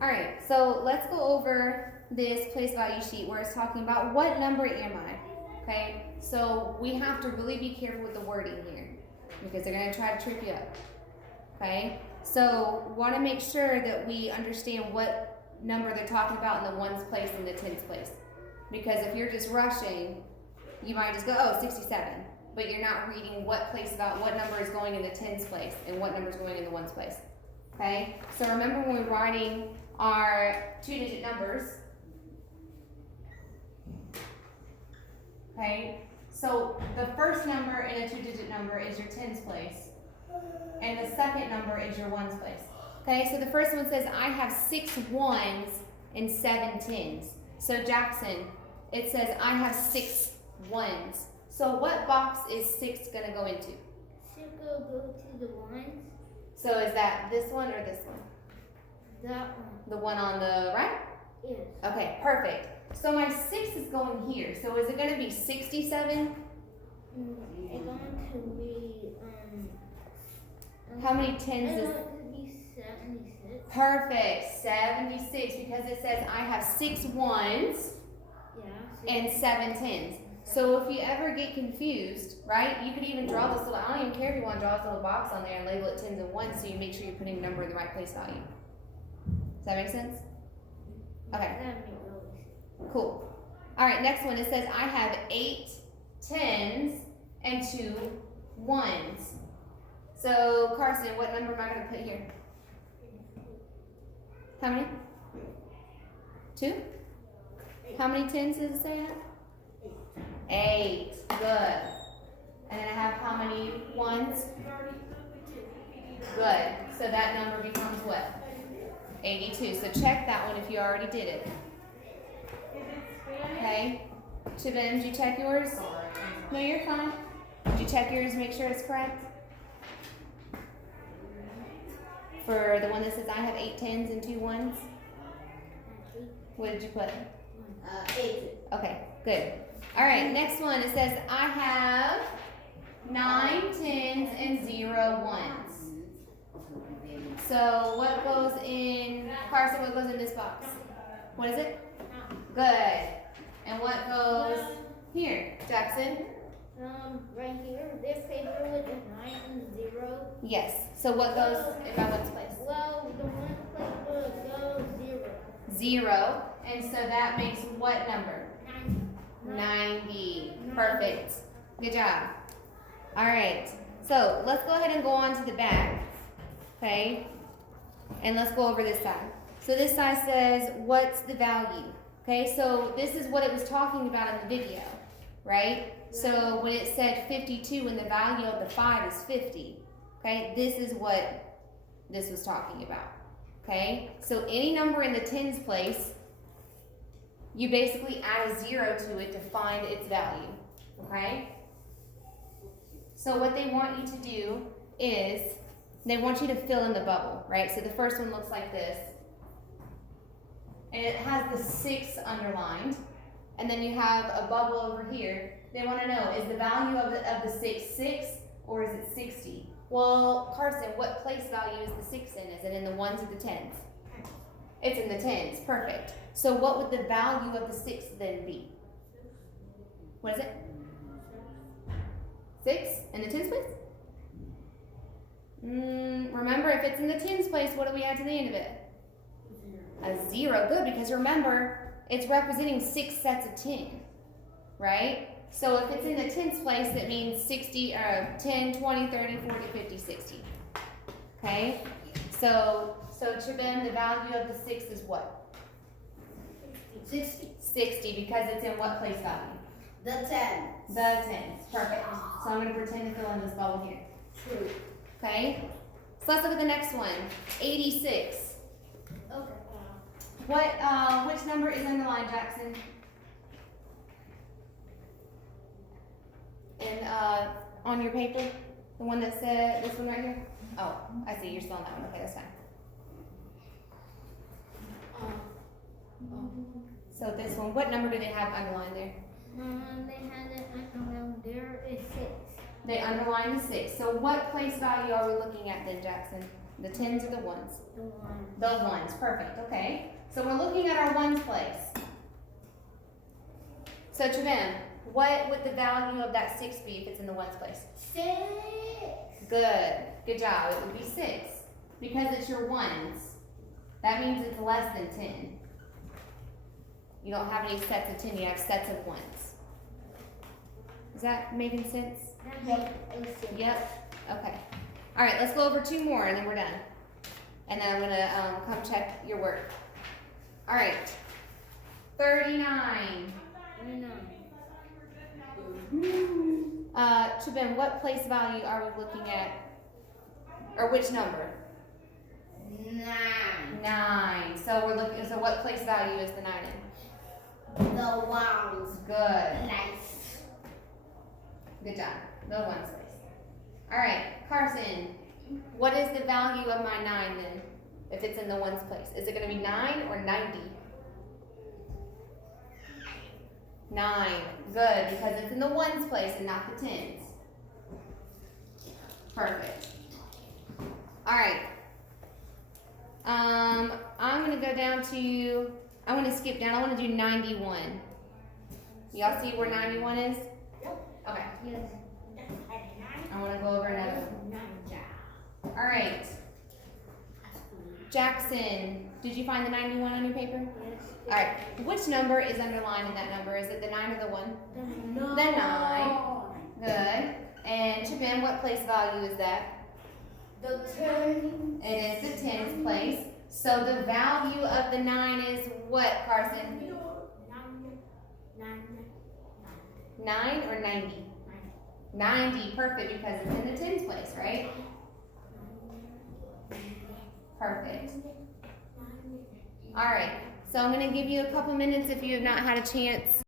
Alright, so let's go over this place value sheet where it's talking about what number am I? Okay, so we have to really be careful with the wording here because they're going to try to trip you up. Okay, so want to make sure that we understand what number they're talking about in the ones place and the tens place. Because if you're just rushing, you might just go, oh, 67. But you're not reading what place about what number is going in the tens place and what number is going in the ones place. Okay, so remember when we're writing our 2-digit numbers. Okay, so the first number in a 2-digit number is your tens place, and the second number is your ones place. Okay, so the first one says I have 6 ones and 7 tens. So Jackson, it says I have 6 ones. So what box is 6 gonna go into? 6 will go to the ones. So is that this one or this one? That one. The one on the right? Yes. Okay, perfect. So my 6 is going here. So is it going to be 67? It's going to be How many tens it's is? going to be 76. Perfect, 76 because it says I have 6 ones Yeah. and 7 tens. So if you ever get confused, right, you could even draw this little, I don't even care if you want to draw this little box on there and label it tens and ones so you make sure you're putting a number in the right place value. Does that make sense? Okay. That makes really sense. Cool. All right, next one. It says I have 8 tens and 2 ones. So Carson, what number am I going to put here? How many? 2? How many tens does it say I have? 8. Good. And then I have how many ones? Good. So that number becomes what? 82. So check that one if you already did it. Okay. Shabim, did you check yours? No, you're fine. Did you check yours, make sure it's correct? For the one that says I have 8 tens and 2 ones? What did you put? 8. Okay, good. All right, next one. It says I have 9 tens and 0 ones. So what goes in, Carson, what goes in this box? What is it? Good. And what goes here, Jackson? Right here, this paper with a 9 and 0. Yes. So what goes in my ones place? Well, the one place will go 0. 0. And so that makes what number? 90. Perfect. Good job. All right. So let's go ahead and go on to the back. Okay. And let's go over this side. So this side says, what's the value? Okay, so this is what it was talking about in the video, right? So when it said 52 and the value of the 5 is 50, okay, this is what this was talking about, okay? So any number in the tens place, you basically add a 0 to it to find its value, okay? So what they want you to do is, they want you to fill in the bubble, right? So the first one looks like this. And it has the 6 underlined. And then you have a bubble over here. They want to know, is the value of the 6 6 or is it 60? Well, Carson, what place value is the 6 in? Is it in the ones or the tens? It's in the tens. Perfect. So what would the value of the 6 then be? What is it? 6 in the tens place? Remember, if it's in the tens place, what do we add to the end of it? A 0. Good, because remember, it's representing 6 sets of 10, right? So if it's in the tens place, it means 60, 10, 20, 30, 40, 50, 60. Okay? So Chabim, the value of the 6 is what? 60. 60, because it's in what place value? The 10. The tens. Perfect. So I'm going to pretend to fill in this bubble here. True. Okay? So let's look at the next one. 86. Okay. Which number is underlined, Jackson? And on your paper, the one that said this one right here. Oh, I see. You're still on that one. Okay, that's fine. So this one, what number do they have underlined there? They had it underlined there is 6. They underlined the 6. So what place value are we looking at then, Jackson? The tens or the ones? The 1. The ones, perfect, okay. So we're looking at our ones place. So Trevin, what would the value of that 6 be if it's in the ones place? 6. Good job, it would be 6. Because it's your ones, that means it's less than 10. You don't have any sets of 10, you have sets of ones. Is that making sense? Yep, okay. All right, let's go over 2 more and then we're done. And then I'm gonna come check your work. All right, 39. 39. Chabin, what place value are we looking at? Or which number? 9. 9. So we're looking, so what place value is the 9 in? The ones. Good. Nice. Good job. The ones place. All right, Carson, what is the value of my 9 then? If it's in the ones place, is it going to be 9 or 90? 9. Good, because it's in the ones place and not the tens. Perfect. All right. I'm going to go down to, I want to skip down. I want to do 91. Y'all see where 91 is? Okay. Yes. I want to go over another one. All right. Jackson, did you find the 91 on your paper? Yes. All right. Which number is underlined in that number? Is it the 9 or the 1? No. The 9. Good. And Chabin, what place value is that? The 10. It is the tens place. So the value of the 9 is what, Carson? 9 or 90? 90, perfect, because it's in the tens place, right? Perfect. All right, so I'm going to give you a couple minutes if you have not had a chance